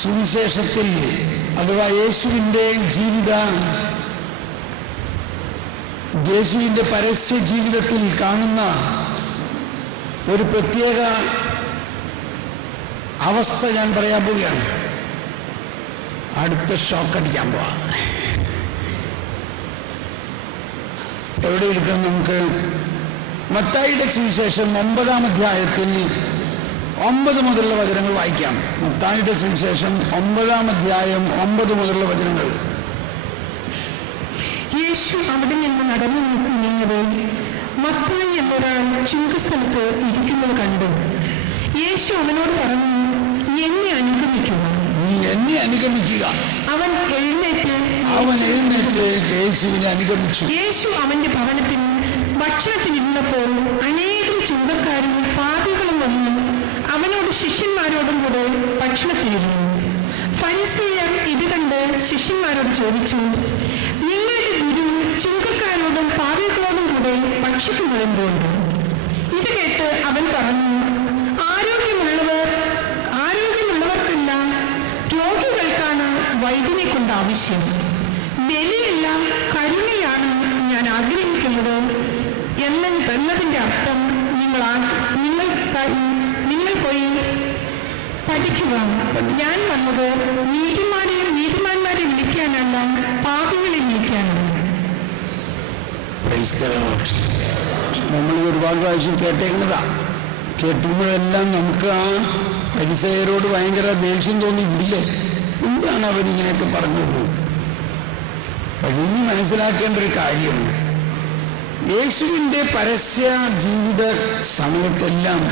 സുവിശേഷത്തിൽ അഥവാ യേശുവിൻ്റെ പരസ്യ ജീവിതത്തിൽ കാണുന്ന ഒരു പ്രത്യേക അവസ്ഥ ഞാൻ പറയാൻ പോവുകയാണ്. അടുത്ത ഷോക്കടിക്കാൻ പോവാം. എവിടെ ഇരിക്കണം? നമുക്ക് മത്തായിയുടെ സുവിശേഷം 9-ാം അധ്യായത്തിൽ 9 മുതലുള്ള വചനങ്ങൾ വായിക്കാം. മത്തായിയുടെ സുവിശേഷം 9-ാം അധ്യായം 9 മുതലുള്ള വചനങ്ങൾ. യേശു അവിടെ നിന്ന് നടന്നു നീങ്ങവേ മത്തായി എന്നൊരാൾ ചുങ്കസ്ഥലത്ത് ഇരിക്കുന്നത് കണ്ടു. യേശു അവനോട് പറഞ്ഞു, എന്നെ അനുഗമിക്കുക. നീ എന്നെ അനുഗമിക്കുക. അവൻ എഴുന്നേറ്റ് യേശുവിനെ അനുഗമിച്ചു. യേശു അവന്റെ ഭവനത്തിൽ ഭക്ഷണത്തിനിരുന്നപ്പോൾ അനേകം ചുങ്കക്കാരും പാപികളും വന്നു അവനോട് ശിഷ്യന്മാരോടും കൂടെ ഭക്ഷണത്തിനിരുന്നു. ഫരിസേയർ ഇത് കണ്ട് ശിഷ്യന്മാരോട് ചോദിച്ചു, നിങ്ങളുടെ ഗുരു ചുങ്കക്കാരോടും പാപികളോടും കൂടെ ഭക്ഷിക്കുന്നത് എന്തുകൊണ്ട്? ഇത് കേട്ട് അവൻ പറഞ്ഞു, ആരോഗ്യമുള്ളവർക്കല്ല, രോഗികൾക്കാണ് വൈദ്യനെ കൊണ്ട് ആവശ്യം. ബലിയല്ല, കരുണയാണ് ഞാൻ ആഗ്രഹിക്കുന്നത് എന്നതിൻ്റെ അർത്ഥം നിങ്ങൾ പോയി പഠിക്കുക. ഞാൻ വന്നത് നീതിമാന്മാരെ വിളിക്കാനല്ല, പാപികളെ വിളിക്കാനാണ്. നമ്മൾ ഒരുപാട് പ്രാവശ്യം കേട്ടേക്കുന്നതാ. കേട്ടുമ്പോഴെല്ലാം നമുക്ക് ആ ഫരിസേയരോട് ഭയങ്കര ദേഷ്യം തോന്നിയിട്ടില്ലേ? എന്താണ് അവരിങ്ങനെയൊക്കെ പറഞ്ഞത്? കഴിഞ്ഞ് മനസ്സിലാക്കേണ്ട ഒരു കാര്യം, യേശുവിൻ്റെ പരസ്യ ജീവിത സമയത്തെല്ലാം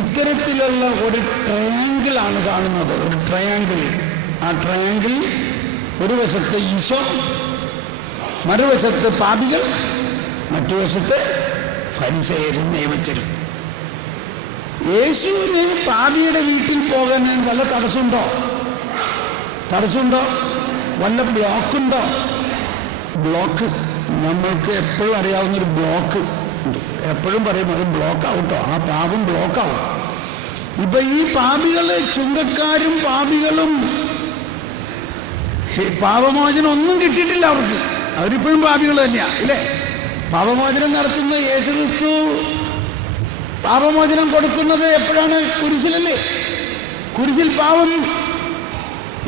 ഇത്തരത്തിലുള്ള ഒരു ട്രയാങ്കിളാണ് കാണുന്നത്. ഒരു ട്രയാങ്കിൾ. ആ ട്രയാങ്കിൾ ഒരു വശത്ത് ഈശോ, മറുവശത്ത് പാപികൾ, മറ്റുവശത്ത് ഫരിസേയരും നിയമജ്ഞരും. യേശുവിന് പാപിയുടെ വീട്ടിൽ പോകാൻ വല്ല തടസ്സമുണ്ടോ? വല്ല ബ്ലോക്കുണ്ടോ? ബ്ലോക്ക് നമ്മൾക്ക് എപ്പോഴും അറിയാവുന്നൊരു ബ്ലോക്ക് ഉണ്ട്. എപ്പോഴും പറയും അത് ബ്ലോക്ക് ആവട്ടോ, ആ പാപം ബ്ലോക്കാവും. ഇപ്പൊ ഈ പാപികള്, ചുങ്കക്കാരും പാപികളും പാപമോചനം ഒന്നും കിട്ടിയിട്ടില്ല അവർക്ക്. അവരിപ്പോഴും പാപികൾ തന്നെയാണ്, ഇല്ലേ? പാപമോചനം നടത്തുന്ന യേശുക്രിസ്തു പാപമോചനം കൊടുക്കുന്നത് എപ്പോഴാണ്? കുരിശിലല്ലേ? കുരിശിൽ പാപം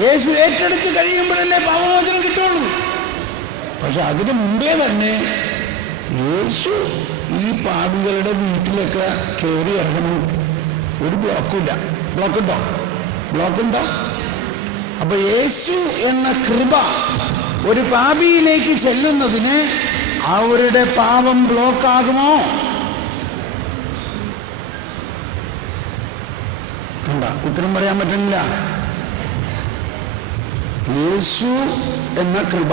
യേശു ഏറ്റെടുത്ത് കഴിയുമ്പോഴല്ലേ പാപമോചനം കിട്ടുള്ളൂ. പക്ഷെ അതിന് മുമ്പേ തന്നെ യേശു ഈ പാപികളുടെ വീട്ടിലൊക്കെ കയറി ഇറങ്ങണം. ഒരു ബ്ലോക്കുമില്ല. ബ്ലോക്കുണ്ടോ? അപ്പൊ യേശു എന്ന കൃപ ഒരു പാപിയിലേക്ക് ചെല്ലുന്നതിന് അവരുടെ പാപം ബ്ലോക്കാകുമോ? ഉത്തരം പറയാൻ പറ്റുന്നില്ല. യേശു എന്ന കൃപ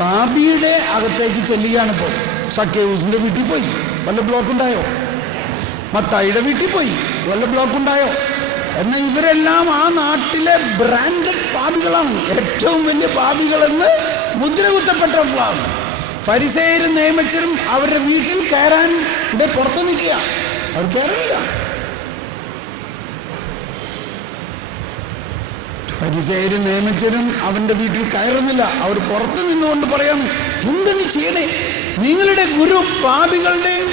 പാപിയുടെ അകത്തേക്ക് ചെല്ലുകയാണിപ്പോൾ. സക്കേവൂസിന്റെ വീട്ടിൽ പോയി, വല്ല ബ്ലോക്കുണ്ടായോ? മത്തായിയുടെ വീട്ടിൽ പോയി, വല്ല ബ്ലോക്കുണ്ടായോ? എന്നാൽ ഇവരെല്ലാം ആ നാട്ടിലെ ബ്രാൻഡഡ് പാപികളാണ്. ഏറ്റവും വലിയ പാപികളെന്ന് മുദ്ര കുത്തപ്പെട്ടവர்களാണ്. ഫരിസേയരും നിയമജ്ഞരും അവരുടെ വീട്ടിൽ കയറാൻ പുറത്ത് നിൽക്കുക. അവർ കയറില്ല. ഫരിസേയരും നിയമജ്ഞരും അവന്റെ വീട്ടിൽ കയറുന്നില്ല. അവർ പുറത്തു നിന്നുകൊണ്ട് പറയാണ്, എന്തെന്ന് ചെയ്യണേ? നിങ്ങളുടെ ഗുരു പാപികളുടെയും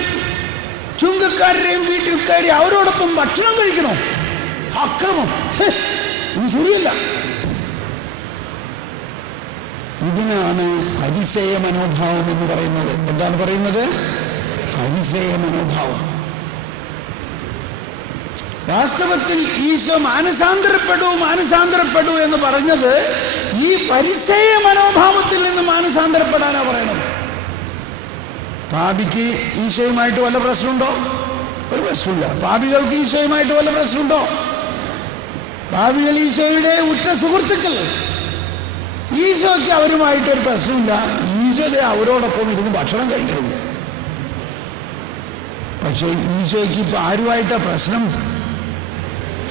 ചുങ്കക്കാരുടെയും വീട്ടിൽ കയറി അവരോടൊപ്പം ഭക്ഷണം കഴിക്കണോ? അക്രമം! ഇത് ശരിയല്ല. ഇതിനാണ് ഫരിസേയ മനോഭാവം എന്ന് പറയുന്നത്. എന്താണ് പറയുന്നത്? ഫരിസേയ മനോഭാവം. വാസ്തവത്തിൽ ഈശോ മാനസാന്തരപ്പെടൂ എന്ന് പറഞ്ഞത് ഈ ഫരിസേയ മനോഭാവത്തിൽ നിന്ന് മാനസാന്തരപ്പെടാനാ പറയണത്. പാപിക്ക് ഈശോയുമായിട്ട് വല്ല പ്രശ്നമുണ്ടോ? ഒരു പ്രശ്നമില്ല. പാപികൾക്ക് ഈശോയുമായിട്ട് വല്ല പ്രശ്നമുണ്ടോ? പാപികൾ ഈശോയുടെ ഉറ്റ സുഹൃത്തുക്കൾ. ഈശോയ്ക്ക് അവരുമായിട്ടൊരു പ്രശ്നമില്ല. ഈശോ അവരോടൊപ്പം ഇരുന്ന് ഭക്ഷണം കഴിക്കണം. പക്ഷെ ഈശോയ്ക്ക് ഇപ്പൊ ആരുമായിട്ടാ പ്രശ്നം?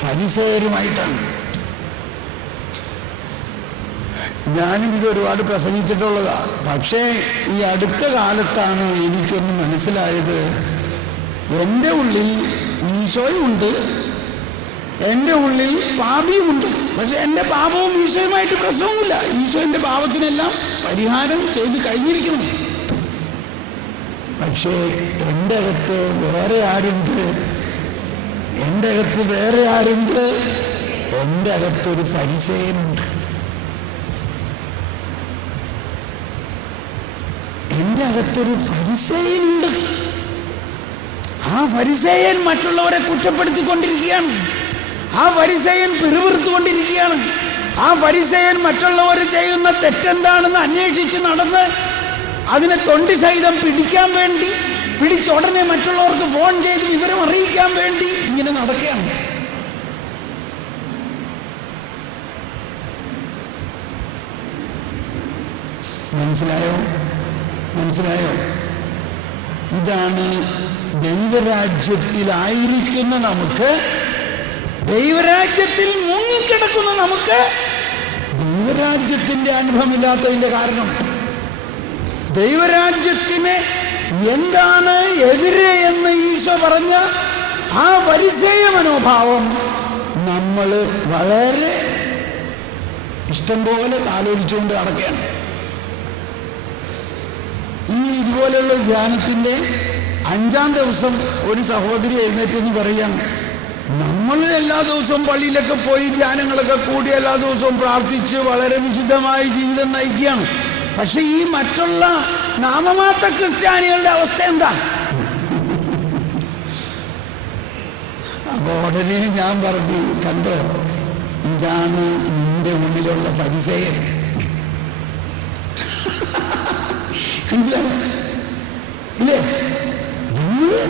ഫരിസേയരുമായിട്ടാണ്. ഞാനും ഇത് ഒരുപാട് പ്രസംഗിച്ചിട്ടുള്ളതാ. പക്ഷേ ഈ അടുത്ത കാലത്താണ് എനിക്കൊന്ന് മനസ്സിലായത്, എൻ്റെ ഉള്ളിൽ ഈശോയും ഉണ്ട്, എൻ്റെ ഉള്ളിൽ പാപിയുമുണ്ട്. പക്ഷെ എൻ്റെ പാപവും ഈശോയുമായിട്ട് പ്രശ്നവുമില്ല. ഈശോ എൻ്റെ പാപത്തിനെല്ലാം പരിഹാരം ചെയ്ത് കഴിഞ്ഞിരിക്കുന്നു. പക്ഷേ എൻ്റെ അകത്ത് വേറെ ആരുണ്ട്? എൻ്റെ അകത്ത് വേറെ ആരുണ്ട്? എൻ്റെ അകത്തൊരു ഫരിസേയനുണ്ട്. എൻ്റെ അകത്തൊരു ഫരിസേയനുണ്ട്. ആ ഫരിസേയൻ മറ്റുള്ളവരെ കുറ്റപ്പെടുത്തിക്കൊണ്ടിരിക്കുകയാണ്. ആ ഫരിസേയൻ പിറുപിറുത്തുകൊണ്ടിരിക്കുകയാണ്. ആ ഫരിസേയൻ മറ്റുള്ളവർ ചെയ്യുന്ന തെറ്റെന്താണെന്ന് അന്വേഷിച്ച് നടന്ന് അതിനെ തൊണ്ടി സഹിതം പിടിക്കാൻ വേണ്ടി, പിടിച്ചുടനെ മറ്റുള്ളവർക്ക് ഫോൺ ചെയ്ത് വിവരം അറിയിക്കാൻ വേണ്ടി ഇങ്ങനെ നടക്കുകയാണ്. മനസ്സിലായോ? മനസ്സിലായോ? ഇതാണ് ദൈവരാജ്യത്തിലായിരിക്കുന്ന നമുക്ക്, ദൈവരാജ്യത്തിൽ മുങ്ങിക്കിടക്കുന്ന നമുക്ക് ദൈവരാജ്യത്തിന്റെ അനുഭവമില്ലാത്തതിന്റെ കാരണം. ദൈവരാജ്യത്തിന് എന്താണ് എതിരെ എന്ന് ഈശോ പറഞ്ഞ ആ ഫരിസേയ മനോഭാവം നമ്മൾ വളരെ ഇഷ്ടം പോലെ താലോലിച്ചുകൊണ്ട് നടക്കുകയാണ്. ഇതുപോലെയുള്ള ധ്യാനത്തിൻ്റെ 5-ാം ദിവസം ഒരു സഹോദരി എഴുന്നേറ്റെന്ന് പറയാം, നമ്മൾ എല്ലാ ദിവസവും പള്ളിയിലൊക്കെ പോയി ധ്യാനങ്ങളൊക്കെ കൂടി എല്ലാ ദിവസവും പ്രാർത്ഥിച്ച് വളരെ വിശുദ്ധമായി ജീവിതം നയിക്കുകയാണ്. പക്ഷെ ഈ മറ്റുള്ള നാമമാത്ര ക്രിസ്ത്യാനികളുടെ അവസ്ഥ എന്താ? അപ്പോൾ ഉടനെ ഞാൻ പറഞ്ഞു, കണ്ടോ, ഇതാണ് നിന്റെ ഉള്ളിലുള്ള ഫരിസേയൻ. മനസ്സിലായോ? ഇല്ലേ? നമ്മള്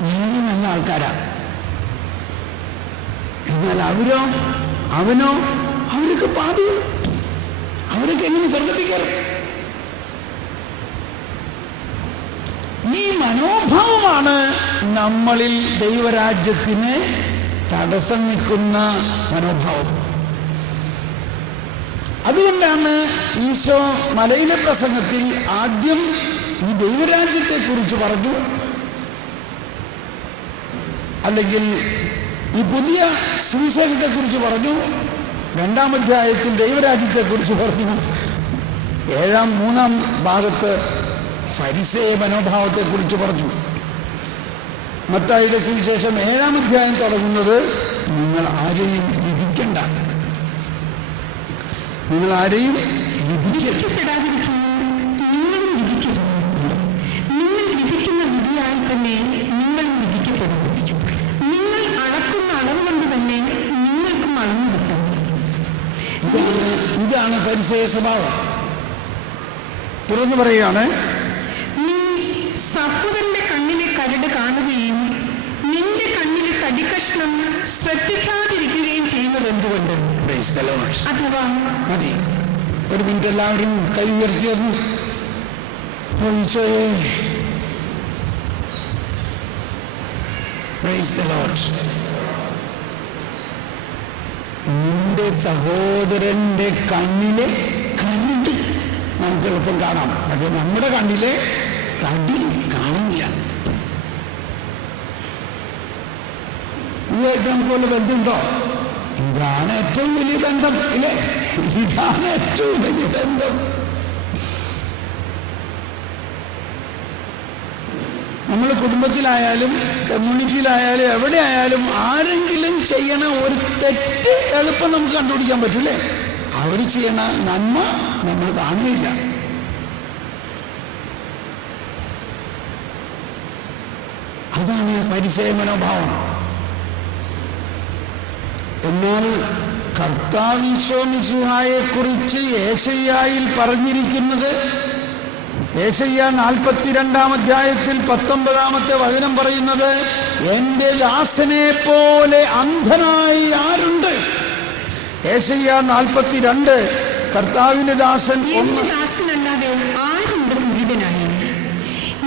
വളരെ നല്ല ആൾക്കാരാണ്. എന്നാൽ അവനോ അവരൊക്കെ പാപിയാണ്. അവരൊക്കെ എങ്ങനെ സ്വർഗത്തിൽ കയറും? ഈ മനോഭാവമാണ് നമ്മളിൽ ദൈവരാജ്യത്തിന് തടസ്സം നിൽക്കുന്ന മനോഭാവം. അതുകൊണ്ടാണ് ഈശോ മലയിലെ പ്രസംഗത്തിൽ ആദ്യം ഈ ദൈവരാജ്യത്തെക്കുറിച്ച് പറഞ്ഞു, അല്ലെങ്കിൽ ഈ പുതിയ സുവിശേഷത്തെക്കുറിച്ച് പറഞ്ഞു. 2-ാം അധ്യായത്തിൽ ദൈവരാജ്യത്തെക്കുറിച്ച് പറഞ്ഞു. 3-ാം ഭാഗത്ത് ഫരിസേയ മനോഭാവത്തെക്കുറിച്ച് പറഞ്ഞു. മത്തായിയുടെ സുവിശേഷം 7-ാം അധ്യായം തുടങ്ങുന്നത്, നിങ്ങൾ ആരെയും വിധിക്കണ്ട, നിങ്ങൾ ആരെയും വിധിക്കപ്പെടാതിരിക്കുകയും നിങ്ങളും വിധിക്കരുത്. നിങ്ങൾ വിധിക്കുന്ന വിധിയായി തന്നെ നിങ്ങളും വിധിക്കപ്പെടും. നിങ്ങൾ അളക്കുന്ന അളവ് കൊണ്ട് തന്നെ നിങ്ങൾക്കും അളന്നു കിട്ടും. ഇതാണ് ഫരിസേയ സ്വഭാവം. തുറന്നു പറയുകയാണ്, നീ സഹോദരന്റെ കണ്ണിലെ കരട് കാണുകയും നിന്റെ കണ്ണിലെ തടിക്കഷ്ണം ശ്രദ്ധിക്കാതിരിക്കുകയും ചെയ്യുന്നത് എന്തുകൊണ്ട്? അഥവാ മതി, ഒരു മിനിറ്റ് എല്ലാവരും കൈ ഉയർത്തിയിരുന്നു. നിന്റെ സഹോദരന്റെ കണ്ണിലെ കരട് നമുക്ക് എളുപ്പം കാണാം, പക്ഷെ നമ്മുടെ കണ്ണിലെ തടി കാണുന്നില്ല. ഇതുമായിട്ട് നമുക്കുള്ള ബന്ധമുണ്ടോ? ഇതാണ് ഏറ്റവും വലിയ ബന്ധം, ഇല്ലേ? ഇതാണ് ഏറ്റവും വലിയ ബന്ധം. നമ്മൾ കുടുംബത്തിലായാലും കമ്മ്യൂണിറ്റിയിലായാലും എവിടെ ആയാലും ആരെങ്കിലും ചെയ്യണ ഒരു തെറ്റ് എളുപ്പം നമുക്ക് കണ്ടുപിടിക്കാൻ പറ്റൂലേ? അവർ ചെയ്യണ നന്മ നമ്മൾ കാണുകയില്ല. അതാണ് ഫരിസേയ മനോഭാവം. എന്നാൽ കർത്താവ് ഈശോ മിശിഹായെ കുറിച്ച് യേശയ്യായിൽ പറഞ്ഞിരിക്കുന്നത്, യേശയ്യ 42-ാം അധ്യായത്തിൽ 19-ാമത്തെ വചനം പറയുന്നത്, എൻ്റെ ദാസനെ പോലെ അന്ധനായി ആരുണ്ട്? യേശയ്യ 42, കർത്താവിന്റെ ദാസൻ ദാസനല്ലാതെ ആരുണ്ട് കുരുടനായി?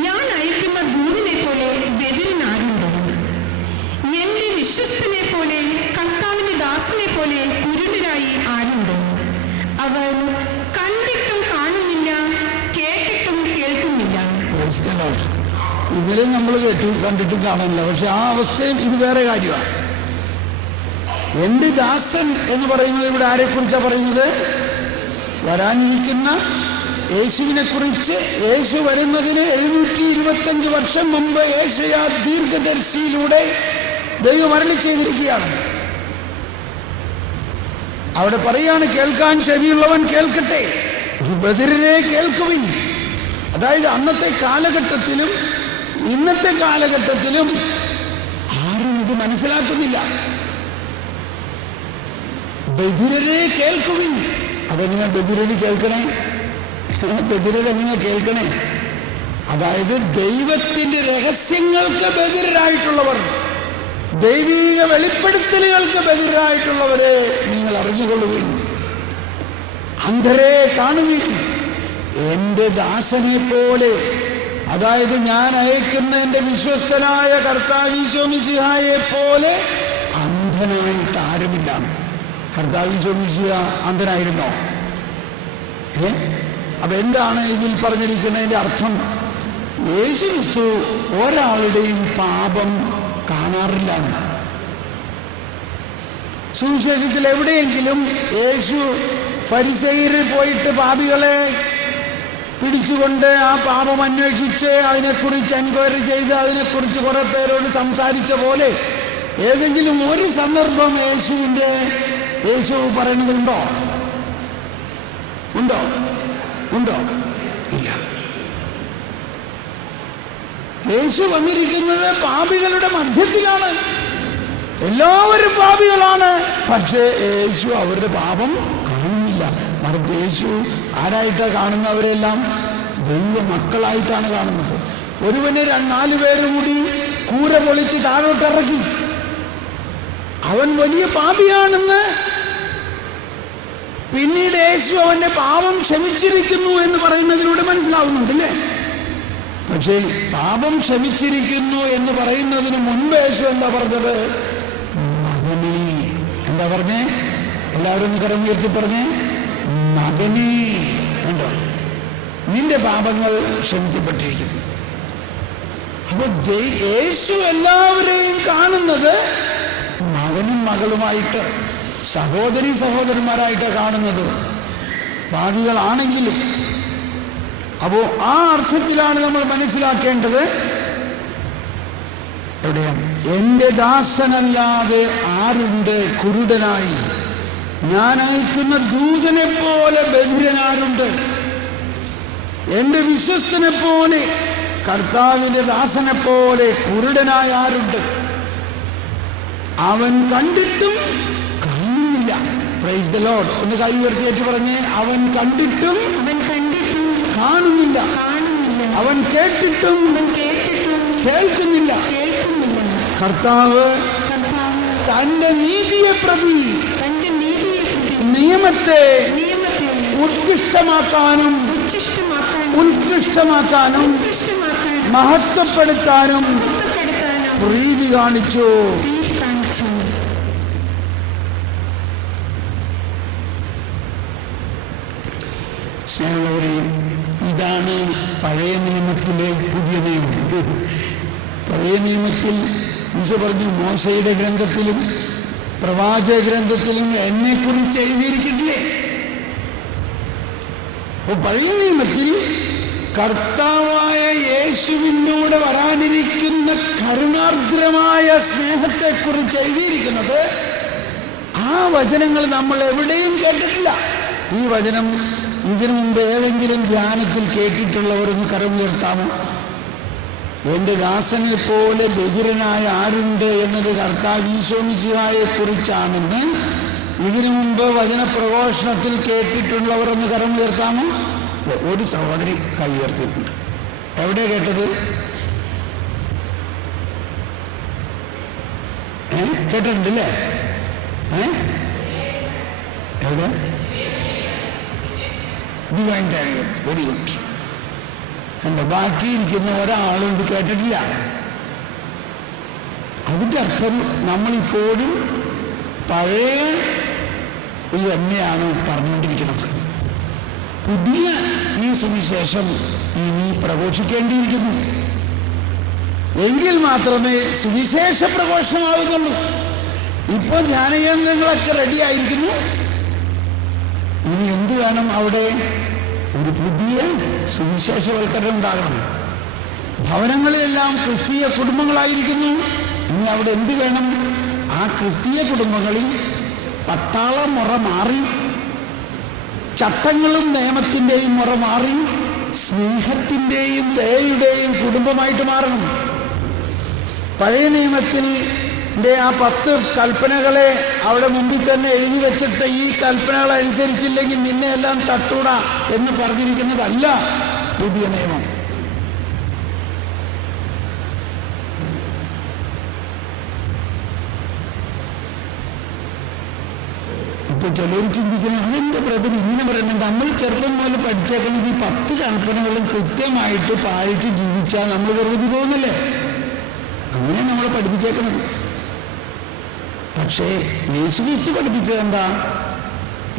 ഞാൻ അയക്കുന്ന ദൂതനെ പോലെ ബദിരൻ ആരുണ്ട്? എന്റെ വിശ്വസ്തനെ പോലെ കർത്താവിന്റെ ദാസനെ പോലെ കുരുടനായി ആരുണ്ട്? അവർ കണ്ടിട്ടും കാണുന്നില്ല, കേട്ടിട്ടും കേൾക്കുന്നില്ല. ഇവരെ നമ്മൾ കണ്ടിട്ടും കാണുന്നില്ല. പക്ഷെ ആ അവസ്ഥയും ഇത് വേറെ കാര്യമാണ്. എൻ്റെ ദാസൻ എന്ന് പറയുന്നത് ഇവിടെ ആരെക്കുറിച്ചാണ് പറയുന്നത്? വരാനിരിക്കുന്ന യേശുവിനെ കുറിച്ച്. യേശു വരുന്നതിന് 725 വർഷം മുമ്പ് യേശയ്യാ ദീർഘദർശിയിലൂടെ ദൈവം അരുളി ചെയ്തിരിക്കുകയാണ്. അവിടെ പറയാണ്, കേൾക്കാൻ ചെവിയുള്ളവൻ കേൾക്കട്ടെ, ബധിരരെ കേൾക്കുവിൻ. അതായത് അന്നത്തെ കാലഘട്ടത്തിലും ഇന്നത്തെ കാലഘട്ടത്തിലും ആരും ഇത് മനസ്സിലാക്കുന്നില്ല. ബധിരരെ കേൾക്കുവിൻ. അതെങ്ങനെ ബധിരര് കേൾക്കണേ? ബധിരരെങ്ങനെ കേൾക്കണേ? അതായത് ദൈവത്തിന്റെ രഹസ്യങ്ങൾക്ക് ബധിരരായിട്ടുള്ളവർ, ദൈവീക വെളിപ്പെടുത്തലുകൾക്ക് ബധിരരായിട്ടുള്ളവരെ നിങ്ങൾ അറിഞ്ഞുകൊള്ളുവിൻ. അന്ധരെ കാണുവിൻ. എൻ്റെ ദാസനെ പോലെ, അതായത് ഞാൻ അയക്കുന്ന എൻ്റെ വിശ്വസ്തനായ കർത്താവ് ഈശോ മിശിഹായെ പോലെ അന്ധനായിട്ട് ആരുമില്ല. കർത്താവ് ഈശോ മിശിഹ അന്ധനായിരുന്നോ? അപ്പൊ എന്താണ് ഇതിൽ പറഞ്ഞിരിക്കുന്നതിൻ്റെ അർത്ഥം? യേശു ക്രിസ്തു ഒരാളുടെയും പാപം കാണാറില്ല. സുവിശേഷത്തിൽ എവിടെയെങ്കിലും യേശു ഫരിസേയരിൽ പോയിട്ട് പാപികളെ പിടിച്ചുകൊണ്ട് ആ പാപം അന്വേഷിച്ച് അതിനെക്കുറിച്ച് എൻക്വയറി ചെയ്ത് അതിനെക്കുറിച്ച് കുറെ പേരോട് സംസാരിച്ച പോലെ ഏതെങ്കിലും ഒരു സന്ദർഭം യേശു പറയുന്നതുണ്ടോ? ഉണ്ടോ? ഇല്ല. യേശു വന്നിരിക്കുന്നത് പാപികളുടെ മധ്യത്തിലാണ്. എല്ലാവരും പാപികളാണ്, പക്ഷേ യേശു അവരുടെ പാപം കാണുന്നില്ല. മറിച്ച് യേശു ആരായിട്ടാണ് കാണുന്നവരെല്ലാം? ദൈവ മക്കളായിട്ടാണ് കാണുന്നത്. ഒരുവനെ 4 പേര് കൂടി കൂര പൊളിച്ച് താഴോട്ടിറക്കി. അവൻ വലിയ പാപിയാണെന്ന് പിന്നീട് യേശു അവന്റെ പാപം ക്ഷമിച്ചിരിക്കുന്നു എന്ന് പറയുന്നതിലൂടെ മനസ്സിലാവുന്നുണ്ടല്ലേ? പക്ഷേ പാപം ക്ഷമിച്ചിരിക്കുന്നു എന്ന് പറയുന്നതിന് മുൻപ് യേശു എന്താ പറഞ്ഞത്? മകനേ. എന്താ പറഞ്ഞേ? എല്ലാവരും ഒന്ന് കരം ഉയർത്തി പറഞ്ഞേ, മകനേ. ഉണ്ടോ? നിന്റെ പാപങ്ങൾ ക്ഷമിക്കപ്പെട്ടിരിക്കുന്നു. അപ്പൊ യേശു എല്ലാവരെയും കാണുന്നത് മകനും മകളുമായിട്ട്, സഹോദരി സഹോദരന്മാരായിട്ട് കാണുന്നത്, പാപികളാണെങ്കിലും. അപ്പോ ആ അർത്ഥത്തിലാണ് നമ്മൾ മനസ്സിലാക്കേണ്ടത്. എവിടെയാണ്? എൻ്റെ ദാസനല്ലാതെ ആരുണ്ട് കുരുടനായി? ഞാൻ അയക്കുന്ന ദൂതനെ പോലെ ബധിരനാരുണ്ട്? എൻ്റെ വിശ്വസ്തനെ പോലെ, കർത്താവിൻ്റെ ദാസനെ പോലെ കുരുടനായ ആരുണ്ട്? അവൻ കണ്ടിട്ടും കാണുന്നില്ല. Praise the Lord. ഒന്ന് കൈ ഉയർത്തിയേറ്റ് പറഞ്ഞേ, അവൻ കണ്ടിട്ടും കാണുന്നില്ല. അവൻ കേട്ടിട്ടും കേൾക്കുന്നില്ല. കർത്താവ് തന്റെ നീതിയെ പ്രതി നിയമത്തെ ഉത്കൃഷ്ടമാക്കാനും മഹത്വപ്പെടുത്താനും പ്രീതി കാണിച്ചു. സ്നേഹമുള്ളവരെ, ഇതാണ് പഴയ നിയമത്തിലെ പുതിയ നിയമം. പഴയ നിയമത്തിൽ ഈശോ പറഞ്ഞു, മോശയുടെ ഗ്രന്ഥത്തിലും പ്രവാചക ഗ്രന്ഥത്തിലും എന്നെക്കുറിച്ച് എഴുതിയിരിക്കില്ലേ? അപ്പോൾ പഴയ നിയമത്തിൽ കർത്താവായ യേശുവിനോട് വരാനിരിക്കുന്ന കരുണാർദ്രമായ സ്നേഹത്തെക്കുറിച്ച് എഴുതിയിരിക്കുന്നത്. ആ വചനങ്ങൾ നമ്മൾ എവിടെയും കേട്ടിട്ടില്ല. ഈ വചനം ഇതിനു മുമ്പ് ഏതെങ്കിലും ധ്യാനത്തിൽ കേട്ടിട്ടുള്ളവരൊന്ന് കരം ഉയർത്താമോ? എൻ്റെ ദാസനെ പോലെ ബധിരനായ ആരുണ്ട് എന്നത് കർത്താവ് ഈശോ മിശിഹായെ കുറിച്ചാണെന്ന് ഇതിനു മുമ്പ് വചന പ്രഘോഷണത്തിൽ കേട്ടിട്ടുള്ളവരൊന്ന് കരം ഉയർത്താമോ? ഒരു സഹോദരി കൈ ഉയർത്തിയിട്ടുണ്ട്. എവിടെ കേട്ടത്? കേട്ടിട്ടുണ്ടല്ലേ? എവിടെ? Divine retreat. Very good. എന്താ ബാക്കിയിരിക്കുന്ന ഒരാളും ഇത് കേട്ടിട്ടില്ല. അതിൻ്റെ അർത്ഥം നമ്മളിപ്പോഴും പഴയ ഇത് തന്നെയാണ് പറഞ്ഞുകൊണ്ടിരിക്കുന്നത്. പുതിയ ഈ സുവിശേഷം ഇനി പ്രഘോഷിക്കേണ്ടിയിരിക്കുന്നു. എങ്കിൽ മാത്രമേ സുവിശേഷ പ്രഘോഷമാവുന്നുള്ളൂ. ഇപ്പോൾ ധ്യാനകേന്ദ്രങ്ങളൊക്കെ റെഡി ആയിരിക്കുന്നു. ഇനി എന്ത് വേണം? അവിടെ ഒരു പുതിയ സുവിശേഷവൽക്കരണം ഉണ്ടാകണം. ഭവനങ്ങളിലെല്ലാം ക്രിസ്തീയ കുടുംബങ്ങളായിരിക്കുന്നു. ഇനി അവിടെ എന്ത് വേണം? ആ ക്രിസ്തീയ കുടുംബങ്ങളിൽ പട്ടാള മുറ മാറി, ചട്ടങ്ങളും നിയമത്തിൻ്റെയും മുറ മാറി, സ്നേഹത്തിൻ്റെയും ദയയുടെയും കുടുംബമായിട്ട് മാറണം. പഴയ നിയമത്തിൻ്റെ ആ 10 കൽപ്പനകളെ അവിടെ മുമ്പിൽ തന്നെ എഴുതി വെച്ചിട്ട് ഈ കൽപ്പനകൾ അനുസരിച്ചില്ലെങ്കിൽ നിന്നെ എല്ലാം തട്ടൂടാ എന്ന് പറഞ്ഞിരിക്കുന്നതല്ല പുതിയ നിയമം. ഇപ്പൊ ചിലർ ചിന്തിക്കണം, അതെന്റെ ബ്രദർ ഇങ്ങനെ പറയുന്നത്. നമ്മൾ ചെറുപ്പം മുതൽ പഠിച്ചേക്കുന്നത് ഈ 10 കൽപ്പനകളും കൃത്യമായിട്ട് പാലിച്ച് ജീവിച്ചാൽ നമ്മൾ വെറുതെ പോകുന്നില്ലേ? അങ്ങനെ നമ്മൾ പഠിപ്പിച്ചേക്കുന്നത്. പക്ഷേ യേശുക്രിസ്തു പഠിപ്പിച്ചത് എന്താ?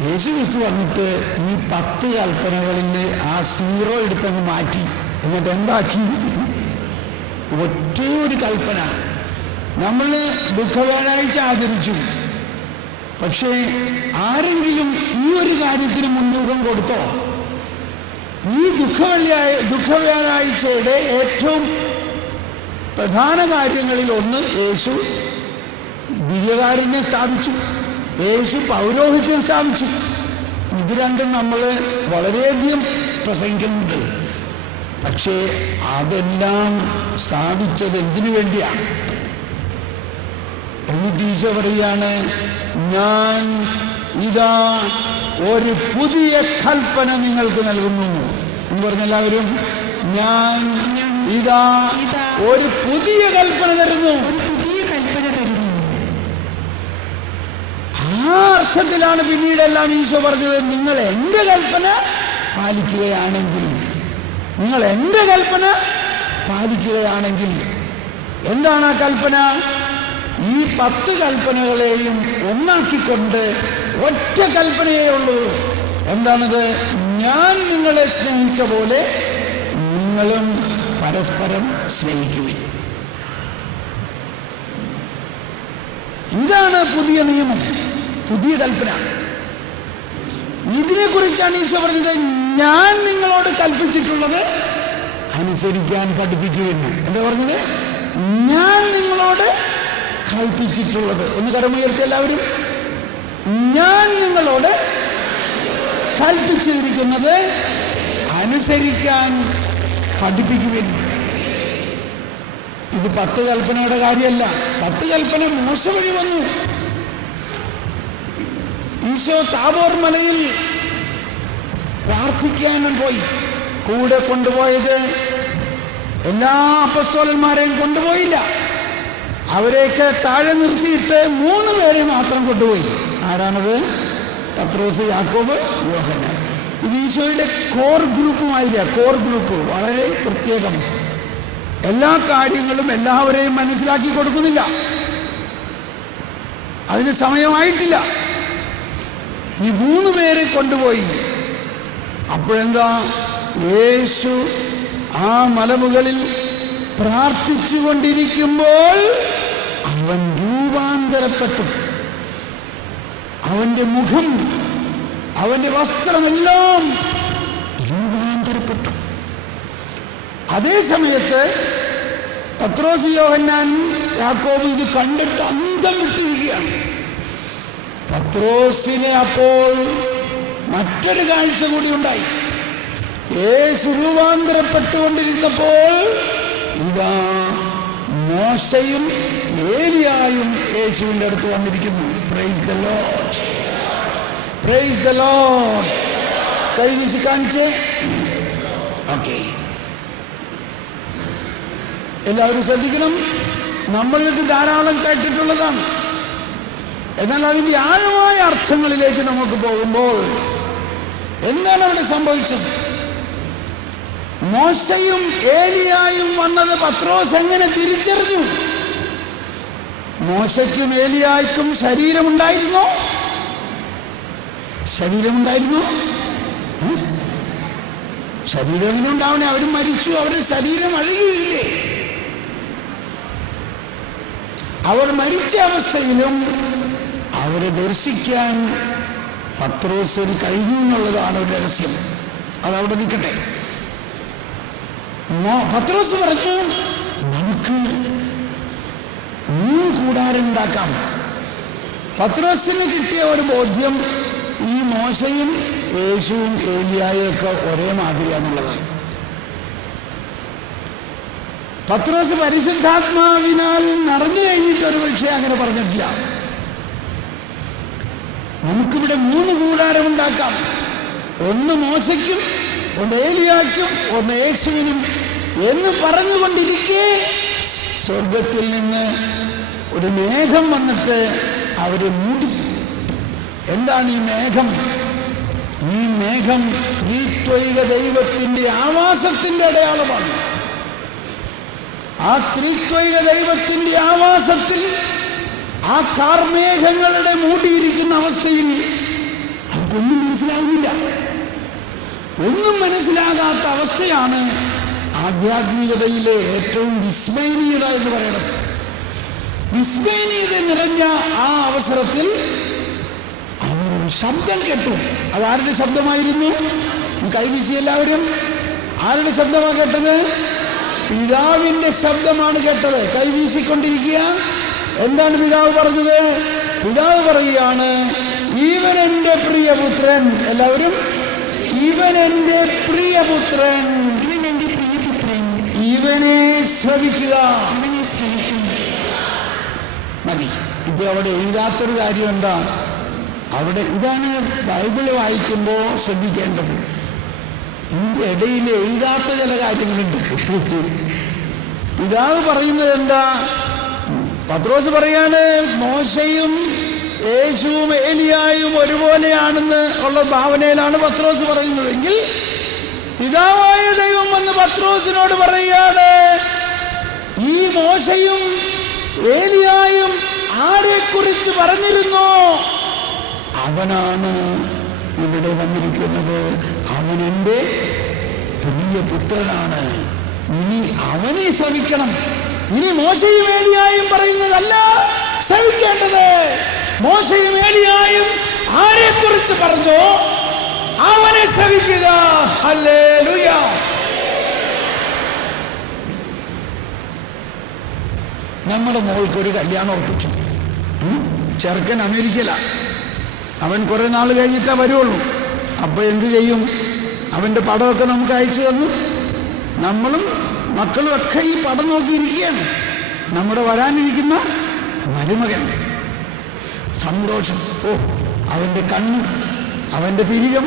യേശുക്രിസ്തു വന്നിട്ട് ഈ 10 കൽപ്പനകളിൽ ആ 0 എടുത്തങ്ങ് മാറ്റി. എന്നിട്ട് എന്താക്കി? ഒറ്റ ഒരു കൽപ്പന. നമ്മൾ ദുഃഖവ്യാഴാഴ്ച ആചരിച്ചു. പക്ഷേ ആരെങ്കിലും ഈ ഒരു കാര്യത്തിന് മുൻതൂക്കം കൊടുത്തോ? ഈ ദുഃഖവ്യാഴാഴ്ചയുടെ ഏറ്റവും പ്രധാന കാര്യങ്ങളിൽ ഒന്ന് യേശു ദിവ്യകാരുണ്യം സ്ഥാപിച്ചു, യേശു പൗരോഹിത്യം സ്ഥാപിച്ചു. ഇത് രണ്ടും നമ്മൾ വളരെയധികം പ്രസംഗിക്കുന്നുണ്ട്. പക്ഷേ അതെല്ലാം സ്ഥാപിച്ചത് എന്തിനു വേണ്ടിയാണ്? എന്നിട്ട് ഈശോ പറയുകയാണ്, ഞാൻ ഇതാ ഒരു പുതിയ കൽപ്പന നിങ്ങൾക്ക് നൽകുന്നു എന്ന് പറഞ്ഞെല്ലാവരും. ഞാൻ ഇതാ ഒരു പുതിയ കൽപ്പന തരുന്നു. ആ അർത്ഥത്തിലാണ് പിന്നീടെല്ലാം ഈശോ പറഞ്ഞത്, നിങ്ങൾ എൻ്റെ കൽപ്പന പാലിക്കുകയാണെങ്കിൽ, നിങ്ങൾ എൻ്റെ കൽപ്പന പാലിക്കുകയാണെങ്കിൽ. എന്താണ് ആ കൽപ്പന? ഈ 10 കൽപ്പനകളെയും ഒന്നാക്കിക്കൊണ്ട് ഒറ്റ കൽപ്പനയേ ഉള്ളൂ. എന്താണത്? ഞാൻ നിങ്ങളെ സ്നേഹിച്ച പോലെ നിങ്ങളും പരസ്പരം സ്നേഹിക്കുവിൻ. ഇതാണ് പുതിയ നിയമം, പുതിയ കൽപ്പന. ഇതിനെക്കുറിച്ചാണ് ഈശോ പറഞ്ഞത്, ഞാൻ നിങ്ങളോട് കൽപ്പിച്ചിട്ടുള്ളത് അനുസരിക്കാൻ പഠിപ്പിക്കുമെന്ന്. എന്താ പറഞ്ഞത്? ഞാൻ നിങ്ങളോട് കൽപ്പിച്ചിട്ടുള്ളത്. ഒന്ന് കരമുയർത്തി എല്ലാവരും. ഞാൻ നിങ്ങളോട് കൽപ്പിച്ചിരിക്കുന്നത് അനുസരിക്കാൻ പഠിപ്പിക്കുവിൻ. ഇത് 10 കൽപ്പനയുടെ കാര്യമല്ല. 10 കൽപ്പന മോശ വഴി വന്നു. ഈശോ താബോർ മലയിൽ പ്രാർത്ഥിക്കാനും പോയി. കൂടെ കൊണ്ടുപോയത് എല്ലാ അപ്പസ്തോലന്മാരെയും കൊണ്ടുപോയില്ല. അവരെയൊക്കെ താഴെ നിർത്തിയിട്ട് 3 പേരെ മാത്രം കൊണ്ടുപോയി. ആരാണത്? പത്രോസ്, യാക്കോബ്, യോഹന്നാൻ. ഇത് ഈശോയുടെ കോർ ഗ്രൂപ്പുമായില്ല. കോർ ഗ്രൂപ്പ് വളരെ പ്രത്യേകം. എല്ലാ കാര്യങ്ങളും എല്ലാവരെയും മനസ്സിലാക്കി കൊടുക്കുന്നില്ല. അതിന് സമയമായിട്ടില്ല. ഈ 3 പേരെ കൊണ്ടുപോയി. അപ്പോഴെന്താ? യേശു ആ മലമുകളിൽ പ്രാർത്ഥിച്ചു കൊണ്ടിരിക്കുമ്പോൾ അവൻ രൂപാന്തരപ്പെട്ടു. അവന്റെ മുഖം, അവന്റെ വസ്ത്രമെല്ലാം രൂപാന്തരപ്പെട്ടു. അതേ സമയത്ത് പത്രോസ്, യോഹന്നാൻ, യാക്കോബ് ഇത് കണ്ടിട്ട് അന്തം വിട്ടിരിക്കുകയാണ്. പത്രോസിന് അപ്പോൾ മറ്റൊരു കാഴ്ച കൂടി ഉണ്ടായി. യേശു രൂപാന്തരപ്പെട്ടുകൊണ്ടിരുന്നപ്പോൾ ഇതാ മോശയും ഏലിയായും യേശുവിൻ്റെ അടുത്ത് വന്നിരിക്കുന്നു. Praise the Lord, praise the Lord. കൈ വീശി കാണിച്ചേ. ഓക്കെ, എല്ലാവരും ശ്രദ്ധിക്കണം. നമ്മളിത് ധാരാളം കേട്ടിട്ടുള്ളതാണ്. എന്നാൽ അതിൻ്റെ ആഴമായ അർത്ഥങ്ങളിലേക്ക് നമുക്ക് പോകുമ്പോൾ എന്താണ് അവിടെ സംഭവിച്ചത്? മോശയും ഏലിയായും വന്നത് പത്രോസ് എങ്ങനെ തിരിച്ചറിഞ്ഞു? മോശയ്ക്കും ഏലിയായ്ക്കും ശരീരമുണ്ടായിരുന്നോ? ശരീരമുണ്ടായിരുന്നു. ശരീരം എങ്ങനെ ഉണ്ടാവണേ? അവർ മരിച്ചു, അവരുടെ ശരീരം അഴുകിയില്ലേ? അവർ മരിച്ച അവസ്ഥയിലും അവരെ ദർശിക്കാൻ പത്രോസിന് കഴിഞ്ഞു എന്നുള്ളതാണ് ഒരു രഹസ്യം. അതവിടെ നിൽക്കട്ടെ. പത്രോസ് പറഞ്ഞു, നമുക്ക് 3 കൂടാരം ഉണ്ടാക്കാം. പത്രോസിന് കിട്ടിയ ഒരു ബോധ്യം ഈ മോശയും യേശുവും ഏലിയായും ഒക്കെ ഒരേ മാതിരിയാന്നുള്ളതാണ്. പത്രോസ് പരിശുദ്ധാത്മാവിനാൽ നിറഞ്ഞു കഴിഞ്ഞിട്ട് ഒരു പക്ഷേ അങ്ങനെ പറഞ്ഞിട്ടില്ല. നമുക്കിവിടെ 3 കൂടാരം ഉണ്ടാക്കാം. ഒന്ന് മോശയ്ക്കും, ഒന്ന് ഏലിയായ്ക്കും, ഒന്ന് യേശുവിനും എന്ന് പറഞ്ഞുകൊണ്ടിരിക്കെ സ്വർഗത്തിൽ നിന്ന് ഒരു മേഘം വന്നിട്ട് അവരെ മൂടി. എന്താണ് ഈ മേഘം? ഈ മേഘം ത്രിത്വൈക ദൈവത്തിന്റെ ആവാസത്തിന്റെ അടയാളമാണ്. ആ ത്രിത്വൈക ദൈവത്തിന്റെ ആവാസത്തിൽ ആ കാർമേഘങ്ങളുടെ മൂടിയിരിക്കുന്ന അവസ്ഥയിൽ അവർക്കൊന്നും മനസ്സിലാകുന്നില്ല. ഒന്നും മനസ്സിലാകാത്ത അവസ്ഥയാണ് ആധ്യാത്മികതയിലെ ഏറ്റവും വിസ്മയനീയത എന്ന് പറയുന്നത്. വിസ്മയനീയത നിറഞ്ഞ ആ അവസരത്തിൽ അവരൊരു ശബ്ദം കേട്ടു. അതാരുടെ ശബ്ദമായിരുന്നു? കൈവീശി എല്ലാവരും. ആരുടെ ശബ്ദമാണ് കേട്ടത്? പിതാവിന്റെ ശബ്ദമാണ് കേട്ടത്. കൈവീശിക്കൊണ്ടിരിക്കുക. എന്താണ് പിതാവ് പറഞ്ഞത്? പിതാവ് പറയുകയാണ്, ഇവൻ എൻ്റെ പ്രിയപുത്രൻ. എല്ലാവരും, ഇവൻ എൻ്റെ പ്രിയപുത്രൻ, ഇവൻ എൻ്റെ പ്രിയപുത്രൻ, ഇവനെ ശ്രവിക്കുക. അവനെ ശ്രവിക്കും. മതി. ഇപ്പൊ അവിടെ എഴുതാത്തൊരു കാര്യം എന്താ? അവിടെ ഇതാണ് ബൈബിള് വായിക്കുമ്പോൾ ശ്രദ്ധിക്കേണ്ടത്. ഇതിന്റെ ഇടയിൽ എഴുതാത്ത ചില കാര്യങ്ങളുണ്ട്. പിതാവ് പറയുന്നത് എന്താ? പത്രോസ് പറയാണ്, മോശയും യേശുവും ഏലിയായും ഒരുപോലെയാണെന്ന് ഉള്ള ഭാവനയിലാണ് പത്രോസ് പറയുന്നതെങ്കിൽ, പിതാവായ ദൈവം വന്ന് പത്രോസിനോട് പറയുകയാണ്, ഈ മോശയും ഏലിയായും ആരെക്കുറിച്ച് പറഞ്ഞിരുന്നോ അവനാണ് ഇവിടെ വന്നിരിക്കുന്നത്. അവൻ എൻ്റെ പ്രിയപുത്രനാണ്. ഇനി അവനെ ശ്രവിക്കണം. ഇനി മോശയും ഏലിയായും പറയുന്നതല്ല ശ്രവിക്കേണ്ടത്. മോശയും ഏലിയായും ആരെക്കുറിച്ച് പറഞ്ഞോ അവനെ ശ്രവിക്കുക. ഹല്ലേലൂയ. നമ്മുടെ മോൾക്കൊരു കല്യാണം ഉറപ്പിച്ചു. ചെറുക്കൻ അമേരിക്കയിലാണ്. അവൻ കുറെ നാൾ കഴിഞ്ഞിട്ടേ വരുള്ളൂ. അപ്പൊ എന്ത് ചെയ്യും? അവന്റെ പടമൊക്കെ നമുക്ക് അയച്ചു തന്നു. നമ്മളും മക്കളും ഒക്കെ ഈ പടം നോക്കിയിരിക്കുകയാണ്. നമ്മുടെ വരാനിരിക്കുന്ന മരുമകൻ. സന്തോഷം. ഓ, അവന്റെ കണ്ണ്, അവന്റെ പിരികം,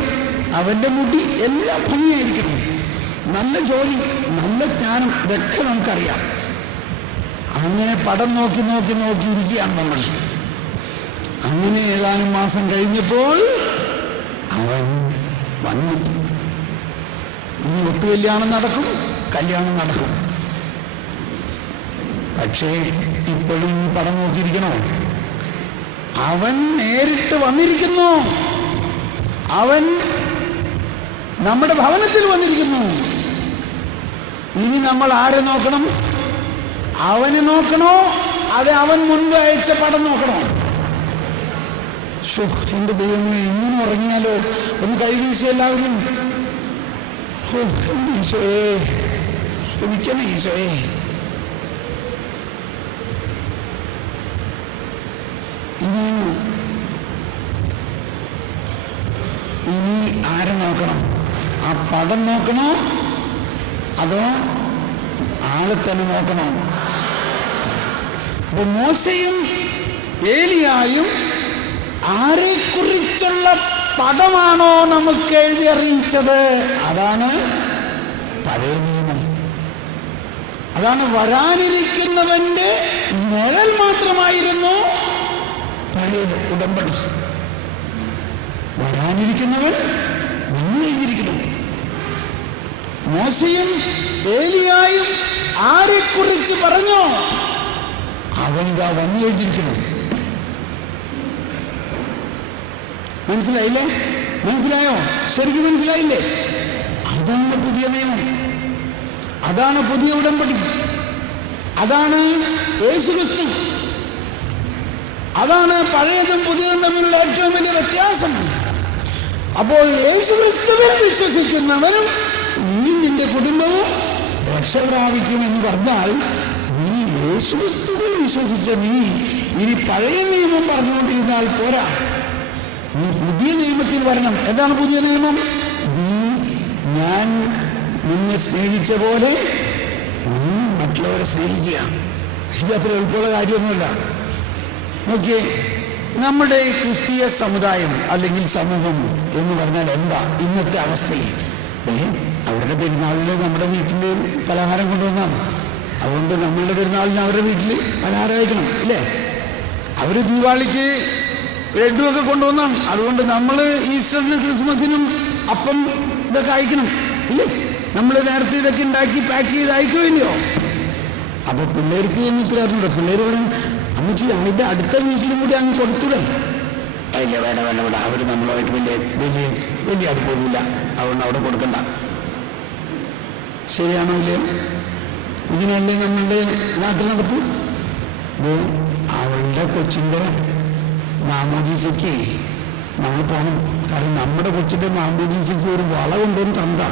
അവന്റെ മുടി എല്ലാം ഭംഗിയായിരിക്കണം. നല്ല ജോലി, നല്ല ജ്ഞാനം, ഇതൊക്കെ നമുക്കറിയാം. അങ്ങനെ പടം നോക്കി നോക്കി നോക്കിയിരിക്കുകയാണ് നമ്മൾ. അങ്ങനെ ഏതാനും മാസം കഴിഞ്ഞപ്പോൾ അവൻ വന്നു. ഇനി ഒത്തുകല്യാണം നടക്കും, കല്യാണം നടക്കും. പക്ഷേ ഇപ്പോഴും ഈ പടം നോക്കിയിരിക്കണോ? അവൻ നേരിട്ട് വന്നിരിക്കുന്നു. അവൻ നമ്മുടെ ഭവനത്തിൽ വന്നിരിക്കുന്നു. ഇനി നമ്മൾ ആരെ നോക്കണം? അവനെ നോക്കണോ? അത് അവൻ മുൻപ് അയച്ച പടം നോക്കണോ? എന്റെ ദൈവമേ, ഇങ്ങനെ ഉറങ്ങിയാലോ? ഒന്ന് കൈവീശി എല്ലാവരും. ഈശോയെ, ക്ഷമിക്കണേ ഈശോയെ. ഇനി ആരെ നോക്കണം? ആ പടം നോക്കണോ അതോ ആളെ തന്നെ നോക്കണോ? അപ്പൊ മോശയും ഏലിയായും ആരെക്കുറിച്ചുള്ള പടമാണോ നമുക്ക് എഴുതി അറിയിച്ചത്? അതാണ് പഴയ നിയമം. അതാണ് വരാനിരിക്കുന്നവന്റെ നിഴൽ മാത്രമായിരുന്നു പഴയ ഉടമ്പടി. വരാനിരിക്കുന്നവൻ മുന്നേറിയിരിക്കുന്നു. മോശയും ഏലിയായും ആരെക്കുറിച്ച് പറഞ്ഞോ അവനിതാ വന്നെഴുതിയിരിക്കുന്നു. മനസ്സിലായില്ലേ? മനസ്സിലായോ? ശരിക്കും മനസ്സിലായില്ലേ? അതാണ് പുതിയ നിയമം. അതാണ് പുതിയ ഉടമ്പടി. അതാണ് യേശുക്രിസ്തു. അതാണ് പഴയതും പുതിയതും തമ്മിലുള്ള ഏറ്റവും വലിയ വ്യത്യാസം. അപ്പോൾ യേശുക്രിസ്തുവിൽ വിശ്വസിക്കുന്നവനും നീ നിന്റെ കുടുംബവും രക്ഷ പ്രാപിക്കും എന്ന് പറഞ്ഞാൽ നീ യേശുക്രിസ്തുവിൽ വിശ്വസിച്ച നീ ഇനി പഴയ നിയമം പറഞ്ഞുകൊണ്ടിരുന്നാൽ പോരാ, നീ പുതിയ നിയമത്തിൽ വരണം. എന്താണ് പുതിയ നിയമം? ഞാൻ നിന്നെ സ്നേഹിച്ച പോലെ നീ മറ്റുള്ളവരെ സ്നേഹിക്കുക. ഇതത്ര എളുപ്പമുള്ള കാര്യമൊന്നുമില്ല. നോക്കിയേ, നമ്മുടെ ക്രിസ്തീയ സമുദായം അല്ലെങ്കിൽ സമൂഹം എന്ന് പറഞ്ഞാൽ എന്താ ഇന്നത്തെ അവസ്ഥയിൽ? അവരുടെ പെരുന്നാളിന് നമ്മുടെ വീട്ടിൽ പലഹാരം കൊണ്ടുവന്നാണ്. അതുകൊണ്ട് നമ്മളുടെ പെരുന്നാളിന് അവരുടെ വീട്ടിൽ പലഹാരം അയക്കണം ഇല്ലേ? അവർ ദീപാവലിക്ക് ലഡുവൊക്കെ കൊണ്ടുവന്നാണ്. അതുകൊണ്ട് നമ്മൾ ഈസ്റ്ററിനും ക്രിസ്മസിനും അപ്പം ഇതൊക്കെ അയക്കണം ഇല്ലേ? നമ്മൾ നേരത്തെ ഇതൊക്കെ ഉണ്ടാക്കി പാക്ക് ചെയ്ത് അയക്കുമല്ലയോ? അപ്പൊ പിള്ളേർക്ക് എന്നിട്ട് പിള്ളേർ പറയും, അമ്മച്ചി അതിന്റെ അടുത്ത വീട്ടിലും കൂടി അങ്ങ് കൊടുത്തൂടെ? ഇല്ല, വേണ്ട വേണ്ട വേണ്ട, അവർ നമ്മളുമായിട്ട് വലിയ അടുപ്പൊന്നുമില്ല, അതുകൊണ്ട് അവിടെ കൊടുക്കണ്ട. ശരിയാണോ ഇല്ലേ? ഇതിനല്ലേ നമ്മളുടെ നാട്ടിൽ നടപ്പ്. അവളുടെ കൊച്ചിൻ്റെ മാമോദീസയ്ക്ക് നമ്മൾ പോകണം. കാരണം നമ്മുടെ കൊച്ചിൻ്റെ മാമോദീസയ്ക്ക് ഒരു വള കൊണ്ടുവന്ന് തന്ന,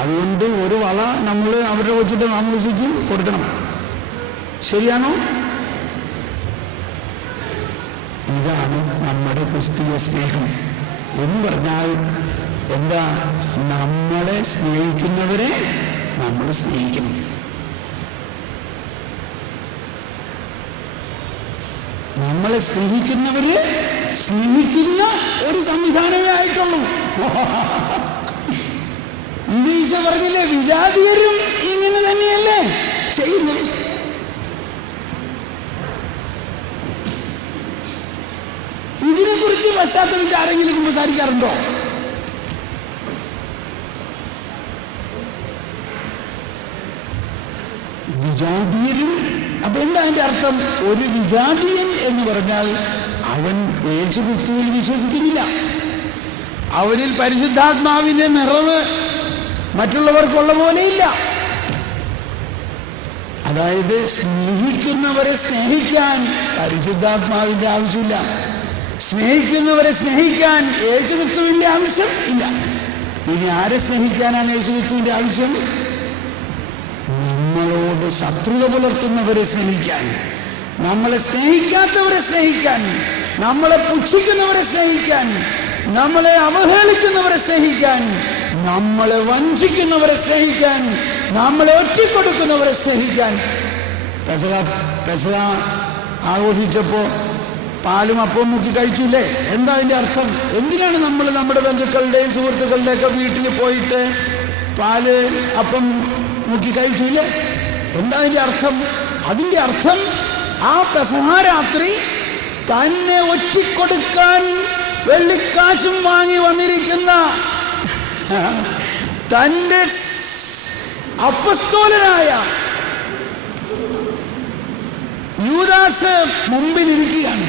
അതുകൊണ്ട് ഒരു വള നമ്മൾ അവരുടെ കൊച്ചിൻ്റെ മാമോദീസയ്ക്കും കൊടുക്കണം. ശരിയാണോ? ഇതാണ് നമ്മുടെ ക്രിസ്തീയ സ്നേഹം എന്ന് പറഞ്ഞാൽ എന്താ? നമ്മളെ സ്നേഹിക്കുന്നവരെ നമ്മൾ സ്നേഹിക്കണം. നമ്മളെ സ്നേഹിക്കുന്നവര് സ്നേഹിക്കുന്ന ഒരു സംവിധാനമേ ആയിട്ടുള്ളൂ. ഈശ പറഞ്ഞില്ലേ, വിജാതീയരും ഇങ്ങനെ തന്നെയല്ലേ ചെയ്യുന്നത്. ഇതിനെക്കുറിച്ച് പശ്ചാത്തലത്തിൽ ആരെങ്കിലും സംസാരിക്കാറുണ്ടോ? വിജാതീയരും. അപ്പൊ എന്താ അതിന്റെ അർത്ഥം? ഒരു വിജാതീയൻ എന്ന് പറഞ്ഞാൽ അവൻ യേശുക്രിസ്തുവിൽ വിശ്വസിക്കുന്നില്ല. അവരിൽ പരിശുദ്ധാത്മാവിന്റെ നിറവ് മറ്റുള്ളവർക്കുള്ള പോലെയില്ല. അതായത് സ്നേഹിക്കുന്നവരെ സ്നേഹിക്കാൻ പരിശുദ്ധാത്മാവിന്റെ ആവശ്യമില്ല. സ്നേഹിക്കുന്നവരെ സ്നേഹിക്കാൻ യേശുക്രിസ്തുവിന്റെ ആവശ്യം ഇല്ല. ഇനി ആരെ സ്നേഹിക്കാനാണ് യേശുക്രിസ്തുവിന്റെ ആവശ്യം? നമ്മളോട് ശത്രുത പുലർത്തുന്നവരെ സ്നേഹിക്കാൻ, നമ്മളെ സ്നേഹിക്കാത്തവരെ സ്നേഹിക്കാൻ, നമ്മളെ പുച്ഛിക്കുന്നവരെ സ്നേഹിക്കാൻ, നമ്മളെ അവഹേളിക്കുന്നവരെ സ്നേഹിക്കാൻ, നമ്മളെ വഞ്ചിക്കുന്നവരെ സ്നേഹിക്കാൻ, നമ്മളെ ഒറ്റിക്കൊടുക്കുന്നവരെ സ്നേഹിക്കാൻ. പെസഹ ആഘോഷിച്ചപ്പോ പാലും അപ്പവും മുക്കി കഴിച്ചില്ലേ? എന്താ അതിന്റെ അർത്ഥം? എന്തിനാണ് നമ്മൾ നമ്മുടെ ബന്ധുക്കളുടെയും സുഹൃത്തുക്കളുടെയൊക്കെ വീട്ടിൽ പോയിട്ട് പാല് അപ്പം മുക്കി കഴിച്ചില്ലേ? എന്താ അതിന്റെ അർത്ഥം? അതിന്റെ അർത്ഥം ആ പെസഹ രാത്രി തന്നെ ഒറ്റിക്കൊടുക്കാൻ വെള്ളിക്കാശും വാങ്ങി വന്നിരിക്കുന്ന തൻ്റെ അപ്പസ്തോലനായ യൂദാസ് മുമ്പിലിരിക്കുകയാണ്.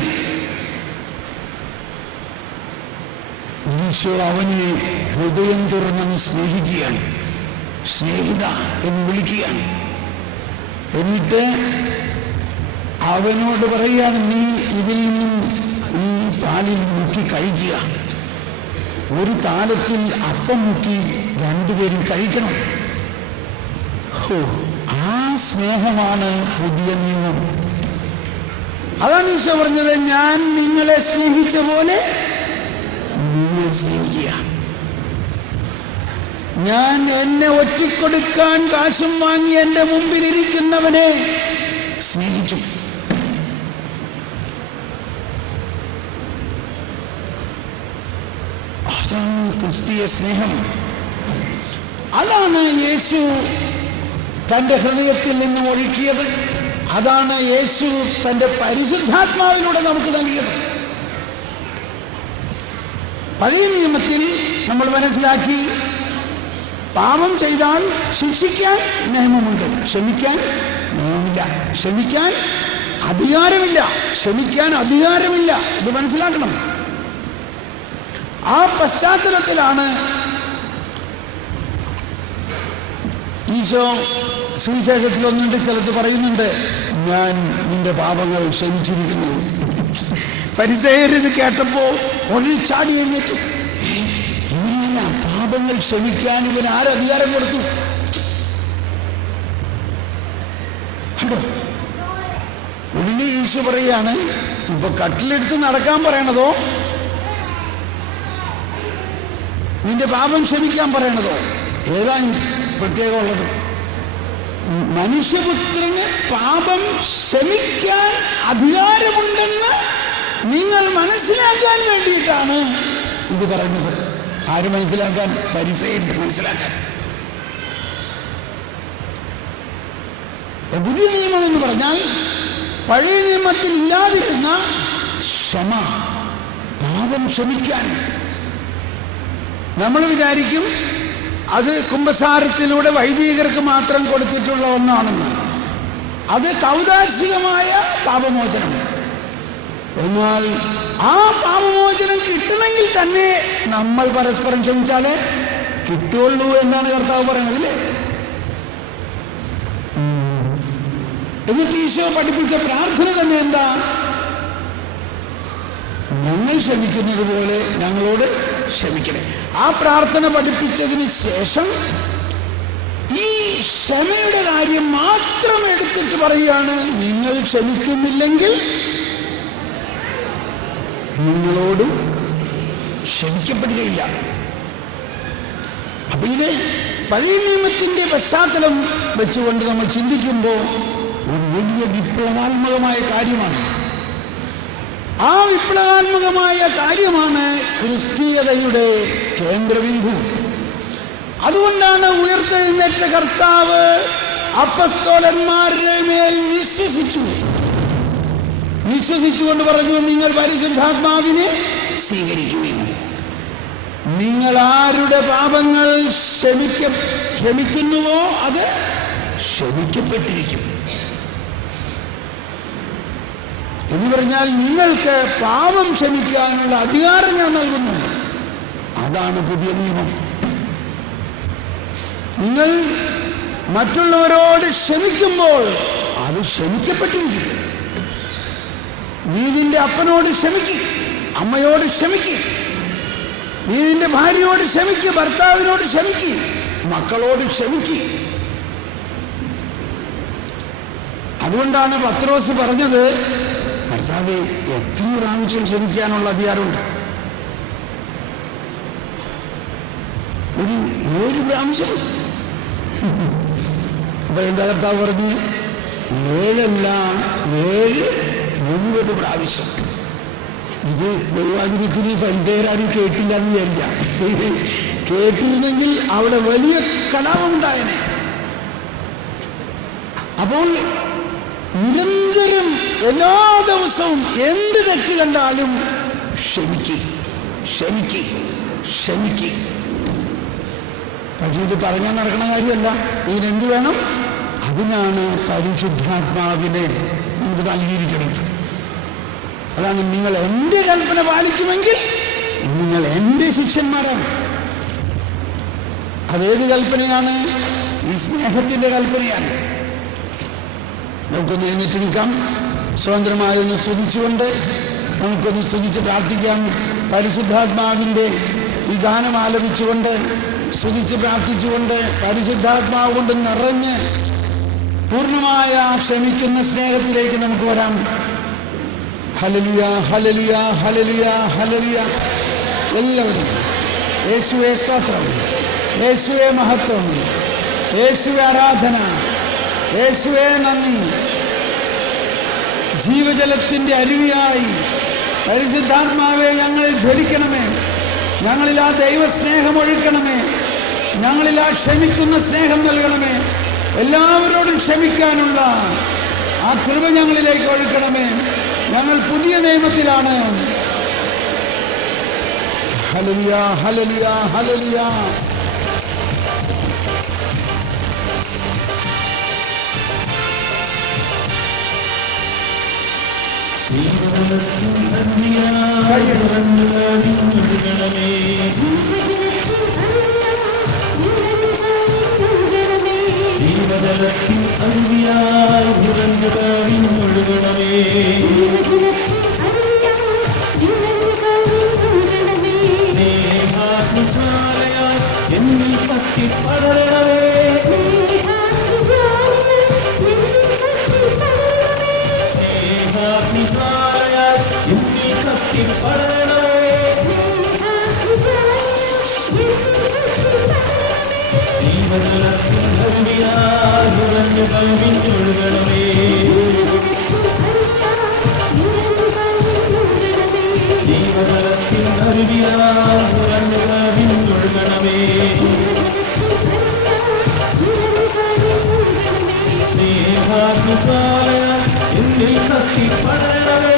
ഈശോ അവനെ ഹൃദയം തുറന്ന് സ്നേഹിക്കുകയാണ്. സ്നേഹിത എന്ന് വിളിക്കുകയാണ്. എന്നിട്ട് അവനോട് പറയുകയാണ്, നീ ഇതിൽ നിന്നും ഈ പാലിൽ മുക്കി കഴിക്കുക. ഒരു താലത്തിൽ അപ്പം മുക്കി രണ്ടുപേരും കഴിക്കണം. ആ സ്നേഹമാണ് പുതിയ നിയമം. അതാണ് ഈശോ പറഞ്ഞത്, ഞാൻ നിങ്ങളെ സ്നേഹിച്ച പോലെ നിങ്ങൾ സ്നേഹിക്കുക. ഞാൻ എന്നെ ഒറ്റിക്കൊടുക്കാൻ കാശും വാങ്ങി എൻ്റെ മുമ്പിലിരിക്കുന്നവനെ സ്നേഹിച്ചു. അതാണ് ക്രിസ്തീയ സ്നേഹം. അതാണ് യേശു തൻ്റെ ഹൃദയത്തിൽ നിന്ന് ഒഴുക്കിയത്. അതാണ് യേശു തൻ്റെ പരിശുദ്ധാത്മാവിലൂടെ നമുക്ക് നൽകിയത്. പഴയ നിയമത്തിൽ നമ്മൾ മനസ്സിലാക്കി, പാപം ചെയ്താൽ ശിക്ഷിക്കാൻ നിയമമുണ്ട്, ക്ഷമിക്കാൻ നിയമമില്ല. ക്ഷമിക്കാൻ അധികാരമില്ല. ഇത് മനസ്സിലാക്കണം. ആ പശ്ചാത്തലത്തിലാണ് ഈശോ സുവിശേഷത്തിൽ 1-2 സ്ഥലത്ത് പറയുന്നുണ്ട്, ഞാൻ നിന്റെ പാപങ്ങൾ ക്ഷമിച്ചിരിക്കുന്നു. ഫരിസേയരിത് കേട്ടപ്പോ ഉടനെ ചാടി എഴുന്നേറ്റു. ഇവനാ പാപങ്ങൾ ക്ഷമിക്കാൻ ഇവൻ ആരധികാരം കൊടുത്തു? ഉടനെ യേശു പറയാണ്, ഇപ്പൊ കട്ടിലെടുത്ത് നടക്കാൻ പറയണതോ നിന്റെ പാപം ക്ഷമിക്കാൻ പറയണതോ? ഏതാ പ്രത്യേകമുള്ളത്? മനുഷ്യപുത്രന് പാപം ക്ഷമിക്കാൻ അധികാരമുണ്ടെന്ന് നിങ്ങൾ മനസ്സിലാക്കാൻ വേണ്ടിയിട്ടാണ് ഇത് പറയുന്നത്. ആര് മനസ്സിലാക്കാൻ? ഫരിസേയർ മനസ്സിലാക്കാൻ. പുതിയ നിയമം എന്ന് പറഞ്ഞാൽ പഴയ നിയമത്തിൽ ഇല്ലാതിരുന്ന ക്ഷമ, പാപം ക്ഷമിക്കാൻ. നമ്മൾ വിചാരിക്കും അത് കുമ്പസാരത്തിലൂടെ വൈദികർക്ക് മാത്രം കൊടുത്തിട്ടുള്ള ഒന്നാണെന്ന്. അത് കൗതാശികമായ പാപമോചനം. എന്നാൽ ആ പാപമോചനം കിട്ടണമെങ്കിൽ തന്നെ നമ്മൾ പരസ്പരം ക്ഷമിച്ചാലേ കിട്ടുള്ളൂ എന്നാണ് കർത്താവ് പറയുന്നത്, അല്ലേ? എന്നിട്ട് ഈശോ പഠിപ്പിച്ച പ്രാർത്ഥന തന്നെ എന്താ? ഞങ്ങൾ ക്ഷമിക്കുന്നത് പോലെ ഞങ്ങളോട് ക്ഷമിക്കണേ. ആ പ്രാർത്ഥന പഠിപ്പിച്ചതിന് ശേഷം ഈ ക്ഷമയുടെ കാര്യം മാത്രം എടുത്തിട്ട് പറയുകയാണ്, നിങ്ങൾ ക്ഷമിക്കുന്നില്ലെങ്കിൽ നിങ്ങളോടും ക്ഷമിക്കപ്പെടുകയില്ല. അപ്പൊ ഇത് പഴയ നിയമത്തിന്റെ പശ്ചാത്തലം വെച്ചുകൊണ്ട് നമ്മൾ ചിന്തിക്കുമ്പോൾ ഒരു വലിയ വിപ്ലവാത്മകമായ കാര്യമാണ്. ആ വിപ്ലവാത്മകമായ കാര്യമാണ് ക്രിസ്തീയതയുടെ കേന്ദ്രബിന്ദു. അതുകൊണ്ടാണ് ഉയർത്തെഴുന്നേറ്റ കർത്താവ് അപ്പസ്തോലന്മാരുടെ മേൽ വിശ്വസിച്ചുകൊണ്ട് പറഞ്ഞു, നിങ്ങൾ പരിശുദ്ധാത്മാവിനെ സ്വീകരിക്കുവിൻ. നിങ്ങൾ ആരുടെ പാപങ്ങൾ ക്ഷമിക്കുന്നുവോ അത് ക്ഷമിക്കപ്പെട്ടിരിക്കും എന്ന് പറഞ്ഞാൽ നിങ്ങൾക്ക് പാപം ക്ഷമിക്കാനുള്ള അധികാരം ഞാൻ നൽകുന്നു. അതാണ് പുതിയ നിയമം. നിങ്ങൾ മറ്റുള്ളവരോട് ക്ഷമിക്കുമ്പോൾ അത് ക്ഷമിക്കപ്പെട്ടിരിക്കും. നീ നിന്റെ അപ്പനോട് ക്ഷമിക്കും, അമ്മയോട് ക്ഷമിക്കും, നീ നിന്റെ ഭാര്യയോട് ക്ഷമിക്കും, ഭർത്താവിനോട് ക്ഷമിക്കും, മക്കളോട് ക്ഷമിക്കും. അതുകൊണ്ടാണ് പത്രോസ് പറഞ്ഞത്, കർത്താവേ, എത്ര പ്രാവശ്യം ക്ഷമിക്കാനുള്ള അധികാരമുണ്ട്? ഒരു 7 പ്രാവശ്യം. അപ്പൊ എന്താ കർത്താവ് പറഞ്ഞു? 7 അല്ല, 70 പ്രാവശ്യം. ഇത് ദൈവാധിപത്യത്തിൽ ഫരിസേയരാരും കേട്ടില്ല എന്ന് വിചാരിക്കാം. കേട്ടിരുന്നെങ്കിൽ അവിടെ വലിയ കലാപമുണ്ടായനെ. അപ്പോൾ നിരന്തരം എല്ലാ ദിവസവും എന്ത് തെറ്റ് കണ്ടാലും ക്ഷമിക്ക്. പക്ഷേ ഇത് പറഞ്ഞാൽ നടക്കണ കാര്യമല്ല. ഇതിനെന്ത് വേണം? അതിനാണ് പരിശുദ്ധാത്മാവിനെ നമുക്ക് നൽകിയിരിക്കുന്നത്. അതാണ്, നിങ്ങൾ എൻ്റെ കൽപ്പന പാലിക്കുമെങ്കിൽ നിങ്ങൾ എൻ്റെ ശിഷ്യന്മാരാണ്. അതേത് കൽപ്പനയാണ്? ഈ സ്നേഹത്തിൻ്റെ കൽപ്പനയാണ്. നമുക്കൊന്ന് എഴുന്നേറ്റ് നിൽക്കാം. സ്വതന്ത്രമായി ഒന്ന് സ്തുതിച്ചുകൊണ്ട് നമുക്കൊന്ന് സ്തുതിച്ച് പ്രാർത്ഥിക്കാം. പരിശുദ്ധാത്മാവിൻ്റെ ഈ ഗാനം ആലപിച്ചുകൊണ്ട് സ്തുതിച്ച് പ്രാർത്ഥിച്ചുകൊണ്ട് പരിശുദ്ധാത്മാവ് കൊണ്ട് നിറഞ്ഞ് പൂർണ്ണമായ ക്ഷമിക്കുന്ന സ്നേഹത്തിലേക്ക് നമുക്ക് വരാം. Hallelujah, hallelujah, hallelujah, hallelujah. എല്ലാവരും യേശുവേ സ്തോത്രം, യേശുവേ മഹത്വം, യേശുവേ ആരാധന, യേശുവേ നന്ദി. ജീവജലത്തിൻ്റെ അരുവിയായി പരിശുദ്ധാത്മാവെ ഞങ്ങളിൽ ജ്വലിക്കണമേ. ഞങ്ങളിൽ ആ ദൈവസ്നേഹം ഒഴുക്കണമേ. ഞങ്ങളിൽ ആ ക്ഷമിക്കുന്ന സ്നേഹം നൽകണമേ. എല്ലാവരോടും ക്ഷമിക്കാനുള്ള ആ കൃപ ഞങ്ങളിലേക്ക് ഒഴുക്കണമേ. ഞങ്ങൾ പുതിയ നിയമത്തിലാണ്. Hallelujah, hallelujah, hallelujah. ജീവജലത്തിൻ അരുവിയായി നിറഞ്ഞു കവിഞ്ഞൊഴുകണമേ. നൽകിയാൽ ഉറഞ്ഞു കവിഞ്ഞൊഴുകണമേ. ജീവജലത്തിൻ നൽകിയാൽ ഉറഞ്ഞു കവിഞ്ഞൊഴുകണമേ. സ്നേഹാഗ്നിജ്വാലയ എന്നിൽ കത്തിപ്പടരണമേ.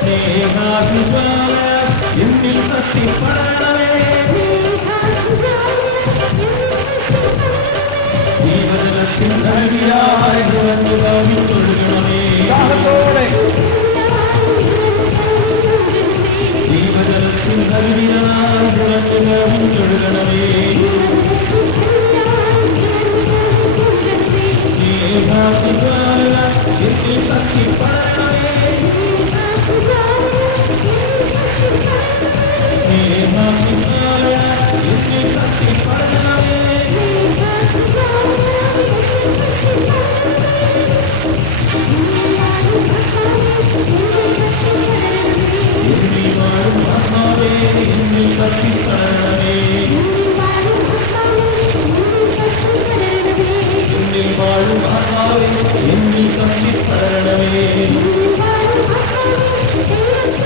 സ്നേഹാഗ്നിജ്വാലയ എന്നിൽ കത്തിപ്പടരണമേ. ജീവജലത്തിൻ നൽകിയാൽ ഉറഞ്ഞു കവിഞ്ഞൊഴുകണമേ. ജീവജലത്തിൻ നൽകിയാൽ ഉറഞ്ഞു കവിഞ്ഞൊഴുകണമേ. സ്നേഹാഗ്നിജ്വാലയ എന്നിൽ കത്തിപ്പടരണമേ. സ്നേഹാഗ്നിജ്വാലയ എന്നിൽ കത്തിപ്പടരണമേ. എന്നിൽ വാഴും ആത്മാവേ എന്നിൽ കത്തിപ്പടരണമേ.